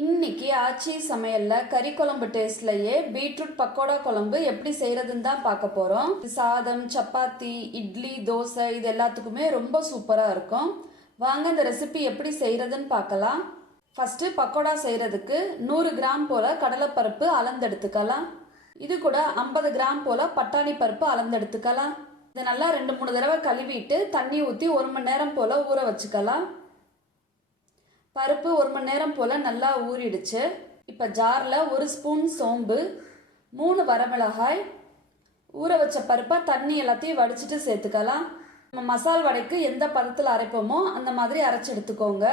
இன்னைக்கு ஆச்சி சமையல்ல கறி குழம்பு டேஸ்ட்லயே பீட்ரூட் பக்கோடா குழம்பு எப்படி செய்யறதுன்னு தான் பார்க்க போறோம். சாதம் சப்பாத்தி இட்லி தோசை இது எல்லாத்துக்குமே ரொம்ப சூப்பரா இருக்கும். வாங்க இந்த ரெசிபி எப்படி செய்யறதுன்னு பார்க்கலாம். ஃபர்ஸ்ட் பக்கோடா செய்யறதுக்கு நூறு கிராம் போல கடலைப்பருப்பு அளந்தெடுத்துக்கலாம். இது கூட ஐம்பது கிராம் போல பட்டாணி பருப்பு அளந்தெடுத்துக்கலாம். இதை நல்லா ரெண்டு மூணு தடவை கழுவிட்டு தண்ணி ஊற்றி ஒரு மணி நேரம் போல ஊற வச்சுக்கலாம். பருப்பு ஒரு மணி நேரம் போல் நல்லா ஊறிடுச்சு. இப்போ ஜாரில் ஒரு ஸ்பூன் சோம்பு மூணு வரமிளகாய் ஊற வச்ச பருப்பை தண்ணி எல்லாத்தையும் வடிச்சிட்டு சேர்த்துக்கலாம். நம்ம மசால் வடைக்கு எந்த பதத்தில் அரைப்போமோ அந்த மாதிரி அரைச்சி எடுத்துக்கோங்க.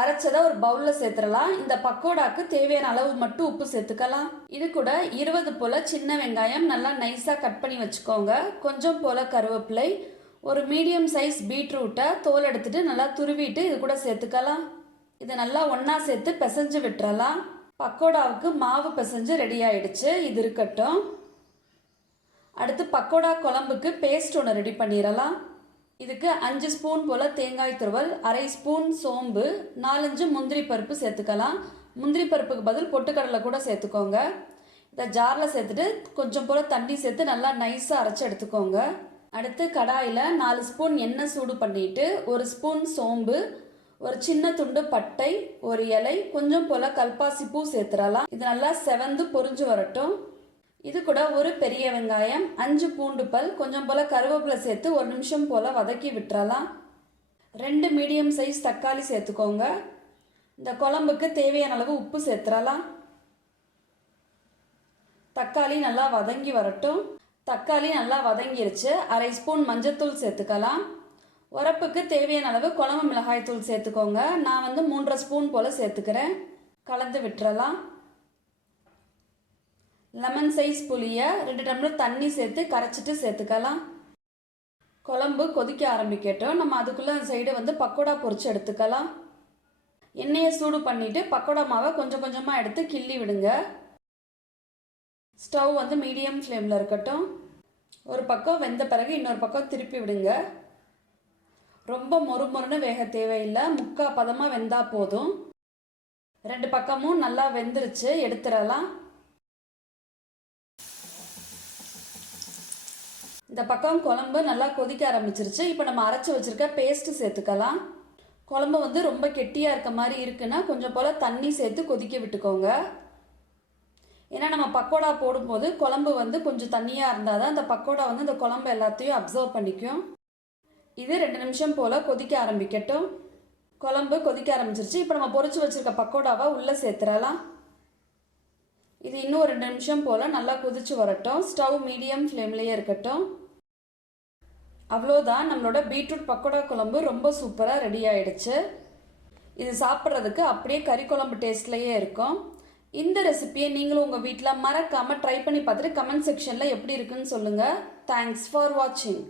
அரைச்சதை ஒரு பவுலில் சேர்த்துடலாம். இந்த பக்கோடாக்கு தேவையான அளவு மட்டும் உப்பு சேர்த்துக்கலாம். இது கூட இருபது போல் சின்ன வெங்காயம் நல்லா நைஸாக கட் பண்ணி வச்சுக்கோங்க. கொஞ்சம் போல் கருவேப்பிலை ஒரு மீடியம் சைஸ் பீட்ரூட்டை தோல் எடுத்துட்டு நல்லா துருவிட்டு இது கூட சேர்த்துக்கலாம். இதை நல்லா ஒன்றா சேர்த்து பிசைஞ்சு விட்டுறலாம். பக்கோடாவுக்கு மாவு பிசைஞ்சு ரெடி ஆயிடுச்சு. இது இருக்கட்டும். அடுத்து பக்கோடா குழம்புக்கு பேஸ்ட் ஒன்று ரெடி பண்ணிடலாம். இதுக்கு அஞ்சு ஸ்பூன் போல் தேங்காய் துருவல் அரை ஸ்பூன் சோம்பு நாலஞ்சு முந்திரி பருப்பு சேர்த்துக்கலாம். முந்திரி பருப்புக்கு பதில் பொட்டுக்கடலை கூட சேர்த்துக்கோங்க. இதை ஜாரில் சேர்த்துட்டு கொஞ்சம் போல் தண்ணி சேர்த்து நல்லா நைஸாக அரைச்சி எடுத்துக்கோங்க. அடுத்து கடாயில் நாலு ஸ்பூன் எண்ணெய் சூடு பண்ணிட்டு ஒரு ஸ்பூன் சோம்பு ஒரு சின்ன துண்டு பட்டை ஒரு இலை கொஞ்சம் போல கல்பாசி பூ சேர்த்துடலாம். இது நல்லா செவந்து பொறிஞ்சு வரட்டும். இது கூட ஒரு பெரிய வெங்காயம் அஞ்சு பூண்டு பல் கொஞ்சம் போல கருவேப்பிலை சேர்த்து ஒரு நிமிஷம் போல வதக்கி விட்டுறலாம். ரெண்டு மீடியம் சைஸ் தக்காளி சேர்த்துக்கோங்க. இந்த குழம்புக்கு தேவையான அளவு உப்பு சேர்த்துடலாம். தக்காளி நல்லா வதங்கி வரட்டும். தக்காளி நல்லா வதங்கிருச்சு. அரை ஸ்பூன் மஞ்சத்தூள் சேர்த்துக்கலாம். உரப்புக்கு தேவையான அளவு குழம்பு மிளகாய் தூள் சேர்த்துக்கோங்க. நான் வந்து மூன்றரை ஸ்பூன் போல் சேர்த்துக்கிறேன். கலந்து விட்டுறலாம். லெமன் சைஸ் புளியை ரெண்டு டம்ளர் தண்ணி சேர்த்து கரைச்சிட்டு சேர்த்துக்கலாம். குழம்பு கொதிக்க ஆரம்பிக்கட்டும். நம்ம அதுக்குள்ளே சைடு வந்து பக்கோடா பொரிச்சு எடுத்துக்கலாம். எண்ணெயை சூடு பண்ணிவிட்டு பக்கோடா மாவை கொஞ்சம் கொஞ்சமாக எடுத்து கிள்ளி விடுங்க. ஸ்டவ் வந்து மீடியம் ஃப்ளேமில் இருக்கட்டும். ஒரு பக்கம் வெந்த பிறகு இன்னொரு பக்கம் திருப்பி விடுங்க. ரொம்ப மொறு மொறுன்னு வேக தேவையில்லை. முக்கா பதமாக வெந்தால் போதும். ரெண்டு பக்கமும் நல்லா வெந்துருச்சு. எடுத்துடலாம். இந்த பக்கம் குழம்பு நல்லா கொதிக்க ஆரம்பிச்சிருச்சு. இப்போ நம்ம அரைச்சி வச்சுருக்க பேஸ்ட்டு சேர்த்துக்கலாம். குழம்பு வந்து ரொம்ப கெட்டியாக இருக்க மாதிரி இருக்குன்னா கொஞ்சம் போல் தண்ணி சேர்த்து கொதிக்க விட்டுக்கோங்க. ஏன்னா நம்ம பக்கோடா போடும்போது குழம்பு வந்து கொஞ்சம் தண்ணியாக இருந்தால் தான் அந்த பக்கோடா வந்து இந்த குழம்பு எல்லாத்தையும் அப்சர்வ் பண்ணிக்கும். இது ரெண்டு நிமிஷம் போல் கொதிக்க ஆரம்பிக்கட்டும். குழம்பு கொதிக்க ஆரம்பிச்சிருச்சு. இப்போ நம்ம பொறிச்சு வச்சுருக்க பக்கோடாவை உள்ளே சேர்த்துடலாம் இது இன்னும் ரெண்டு நிமிஷம் போல் நல்லா கொதிச்சு வரட்டும். ஸ்டவ் மீடியம் ஃப்ளேம்லேயே இருக்கட்டும். அவ்வளோதான். நம்மளோட பீட்ரூட் பக்கோடா குழம்பு ரொம்ப சூப்பராக ரெடி ஆயிடுச்சு. இது சாப்பிட்றதுக்கு அப்படியே கறி குழம்பு டேஸ்ட்லேயே இருக்கும். இந்த ரெசிபியை நீங்களும் உங்கள் வீட்டில் மறக்காமல் ட்ரை பண்ணி பார்த்துட்டு கமெண்ட் செக்ஷனில் எப்படி இருக்குன்னு சொல்லுங்கள் தேங்க்ஸ் ஃபார் வாட்சிங்